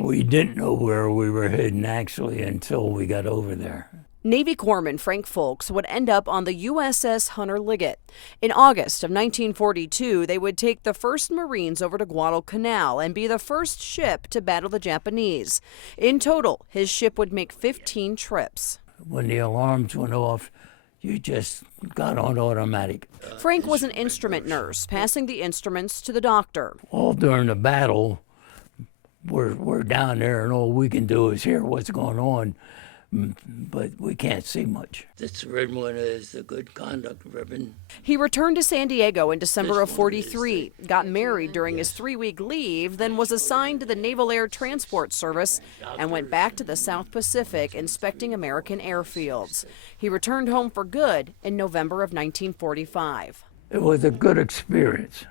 We didn't know where we were heading actually until we got over there. Navy Corpsman Frank Folks would end up on the USS Hunter Liggett. In August of 1942, they would take the first Marines over to Guadalcanal and be the first ship to battle the Japanese. In total, his ship would make 15 trips. When the alarms went off, you just got on automatic. Frank was an instrument nurse, passing the instruments to the doctor. All during the battle, we're down there and all we can do is hear what's going on, but we can't see much. This red one is the good conduct ribbon. He returned to San Diego in December of 43, got married during his 3-week leave, then was assigned to the Naval Air Transport Service and went back to the South Pacific inspecting American airfields. He returned home for good in November of 1945. It was a good experience.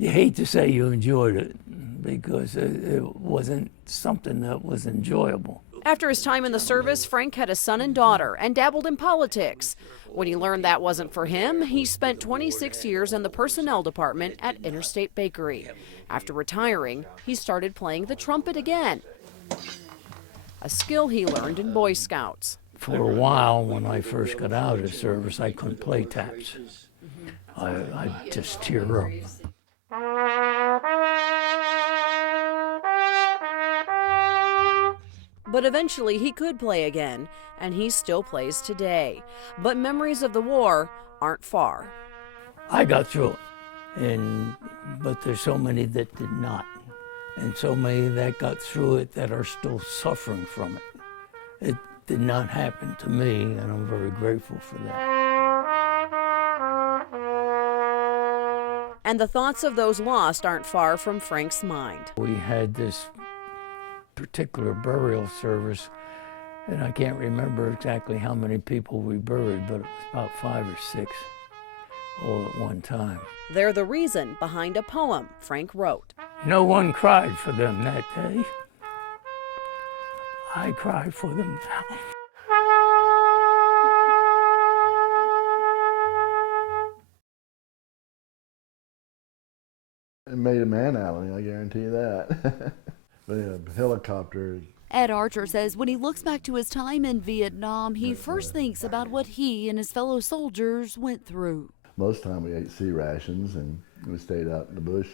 You hate to say you enjoyed it because it wasn't something that was enjoyable. After his time in the service, Frank had a son and daughter and dabbled in politics. When he learned that wasn't for him, he spent 26 years in the personnel department at Interstate Bakery. After retiring, he started playing the trumpet again, a skill he learned in Boy Scouts. For a while, when I first got out of the service, I couldn't play taps. I'd just tear up. But eventually he could play again, and he still plays today. But memories of the war aren't far. I got through it, but there's so many that did not, and so many that got through it that are still suffering from it. It did not happen to me, and I'm very grateful for that. And the thoughts of those lost aren't far from Frank's mind. We had this particular burial service, and I can't remember exactly how many people we buried, but it was about 5 or 6 all at one time. They're the reason behind a poem Frank wrote. No one cried for them that day. I cry for them now. It made a man out of me, I guarantee you that. The helicopter. Ed Archer says when he looks back to his time in Vietnam, he first thinks about what he and his fellow soldiers went through. Most time we ate sea rations and we stayed out in the bush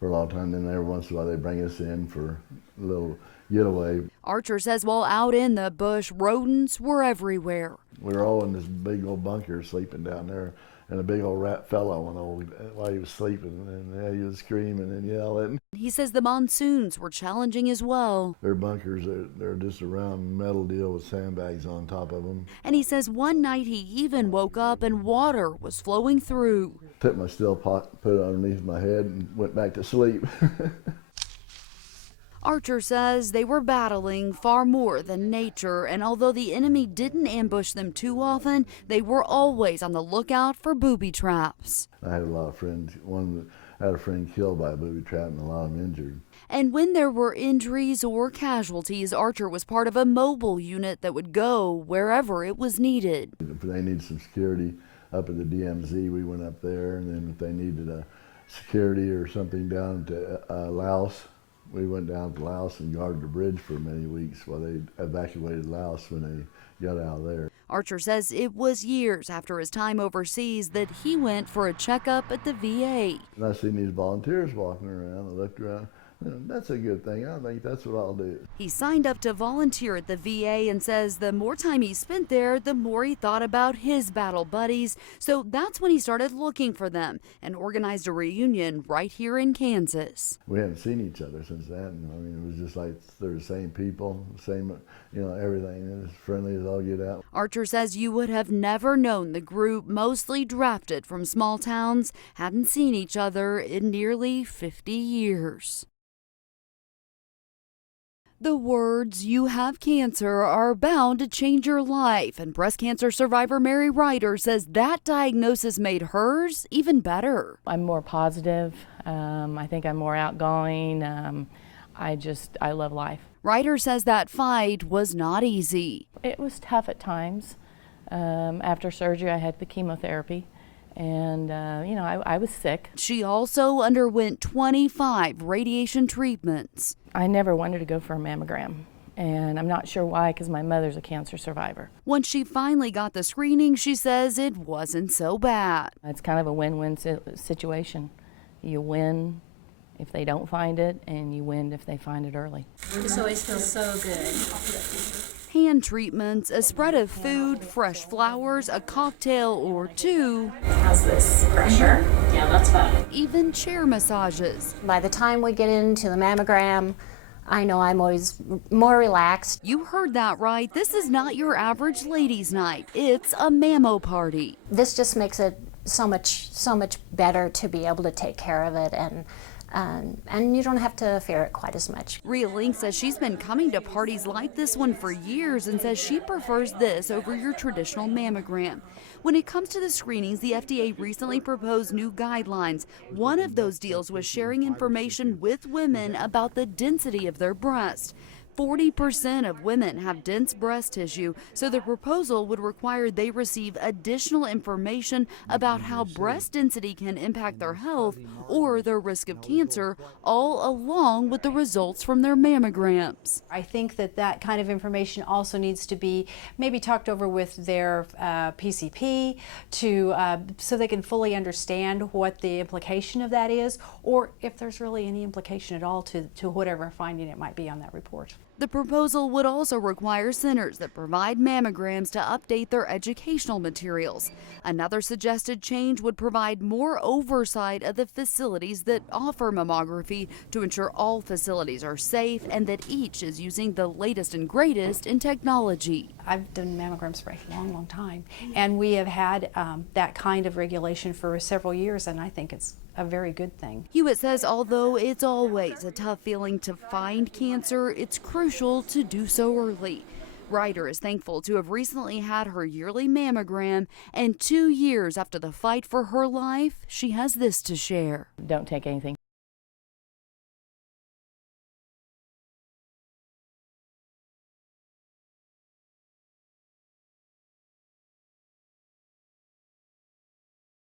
for a long time. Then every once in a while they bring us in for a little getaway. Archer says while out in the bush, rodents were everywhere. We were all in this big old bunker sleeping down there, and a big old rat fell on while he was sleeping, and he was screaming and yelling. He says the monsoons were challenging as well. Their bunkers, they're just a round metal deal with sandbags on top of them. And he says one night he even woke up and water was flowing through. Took my steel pot, put it underneath my head, and went back to sleep. Archer says they were battling far more than nature, and although the enemy didn't ambush them too often, they were always on the lookout for booby traps. I had a lot of friends. I had a friend killed by a booby trap and a lot of them injured. And when there were injuries or casualties, Archer was part of a mobile unit that would go wherever it was needed. If they needed some security up at the DMZ, we went up there, and then if they needed a security or something down to Laos, we went down to Laos and guarded the bridge for many weeks while they evacuated Laos when they got out of there. Archer says it was years after his time overseas that he went for a checkup at the VA. And I seen these volunteers walking around. I looked around. That's a good thing. I think that's what I'll do. He signed up to volunteer at the VA and says the more time he spent there, the more he thought about his battle buddies. So that's when he started looking for them and organized a reunion right here in Kansas. We haven't seen each other since then. I mean, it was just like they're the same people, same, everything. As friendly as all get out. Archer says you would have never known the group, mostly drafted from small towns, hadn't seen each other in nearly 50 years. The words, "you have cancer," are bound to change your life, and breast cancer survivor Mary Ryder says that diagnosis made hers even better. I'm more positive. I think I'm more outgoing. I love life. Ryder says that fight was not easy. It was tough at times. After surgery, I had the chemotherapy, And, you know, I was sick. She also underwent 25 radiation treatments. I never wanted to go for a mammogram. And I'm not sure why, because my mother's a cancer survivor. Once she finally got the screening, she says it wasn't so bad. It's kind of a win-win situation. You win if they don't find it, and you win if they find it early. This always feels so good. Hand treatments, a spread of food, fresh flowers, a cocktail or two. How's this? Pressure? Yeah, that's fine. Even chair massages. By the time we get into the mammogram, I know I'm always more relaxed. You heard that right. This is not your average ladies' night. It's a mammo party. This just makes it so much better to be able to take care of it, and you don't have to fear it quite as much. Rhea Link says she's been coming to parties like this one for years and says she prefers this over your traditional mammogram. When it comes to the screenings, the FDA recently proposed new guidelines. One of those deals was sharing information with women about the density of their breast. 40% of women have dense breast tissue, so the proposal would require they receive additional information about how breast density can impact their health or their risk of cancer, all along with the results from their mammograms. I think that kind of information also needs to be maybe talked over with their PCP so they can fully understand what the implication of that is, or if there's really any implication at all to whatever finding it might be on that report. The proposal would also require centers that provide mammograms to update their educational materials. Another suggested change would provide more oversight of the facilities that offer mammography to ensure all facilities are safe and that each is using the latest and greatest in technology. I've done mammograms for a long time, and we have had that kind of regulation for several years, and I think it's a very good thing. Hewitt says although it's always a tough feeling to find cancer, it's crucial to do so early. Ryder is thankful to have recently had her yearly mammogram, and 2 years after the fight for her life, she has this to share. Don't take anything